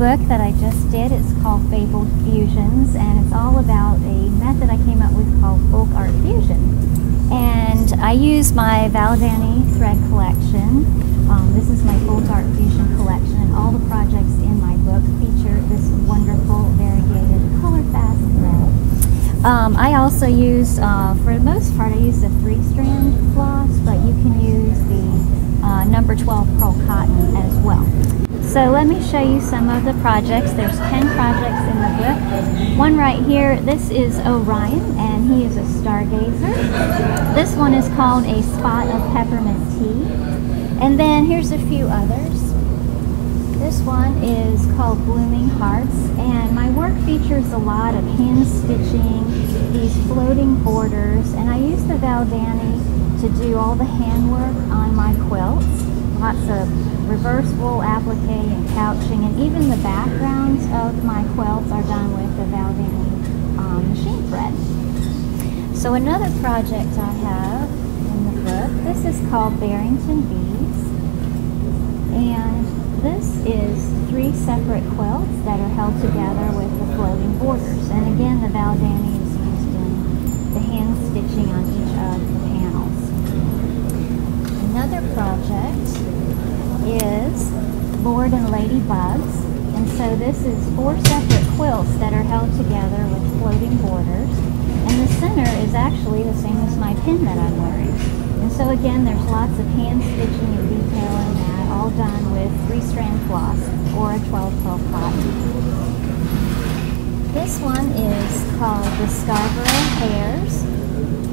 book that I just did. It's called Fabled Fusions, and it's all about a method I came up with called folk art fusion. And I use my Valdani thread collection. This is my folk art fusion collection, and all the projects in my book feature this wonderful variegated color fast thread. I also use, for the most part, I use the 3-strand floss, but you can use the number 12 pearl cotton as well. So let me show you some of the projects. There's 10 projects in the book. One right here, this is Orion, and he is a stargazer. This one is called A Spot of Peppermint Tea. And then here's a few others. This one is called Blooming Hearts, and my work features a lot of hand stitching, these floating borders, and I use the Valdani to do all the handwork on my quilts. Lots of reverse wool applique and couching, and even the backgrounds of my quilts are done with the Valdani machine thread. So another project I have in the book, this is called Barrington Beads, and this is 3 separate quilts that are held together with the floating borders. And again, the Valdani is used in the hand stitching on each of the panels. Another project is Lord and Lady Bugs, and so this is 4 separate quilts that are held together with floating borders, and the center is actually the same as my pin that I'm wearing. And so again, there's lots of hand stitching and detail in that, all done with 3-strand floss or a 12 pearl cotton. This one is called the Scarborough Hares,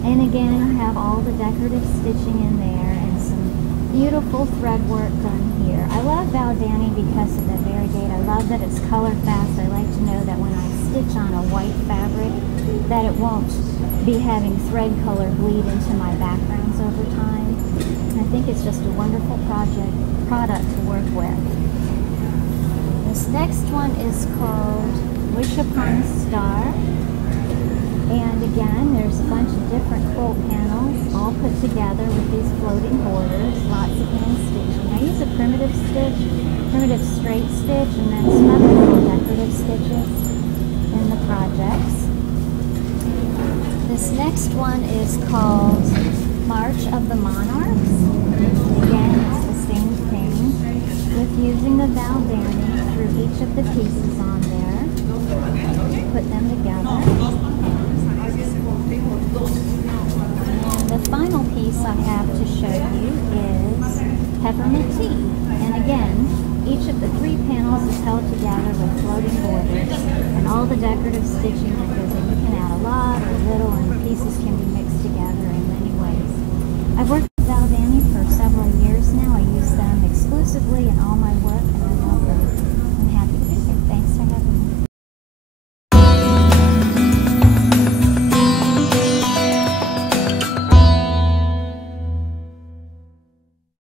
and again I have all the decorative stitching in there and some beautiful thread work done here. I love Valdani because of the variegate. I love that it's color fast. I like to know that when I stitch on a white fabric that it won't be having thread color bleed into my backgrounds over time. And I think it's just a wonderful product to work with. This next one is called Wish Upon a Star. And again, there's a bunch of different quilt panels all put together with these floating borders, lots of hand stitching. I use a primitive stitch, primitive straight stitch, and then some other little decorative stitches in the projects. This next one is called March of the Monarchs. Again, it's the same thing with using the Valdani through each of the pieces on there. Put them together. And the final piece I have to show you is Peppermint Tea. And again, each of the 3 panels is held together with floating borders and all the decorative stitching that goes in. You can add a lot or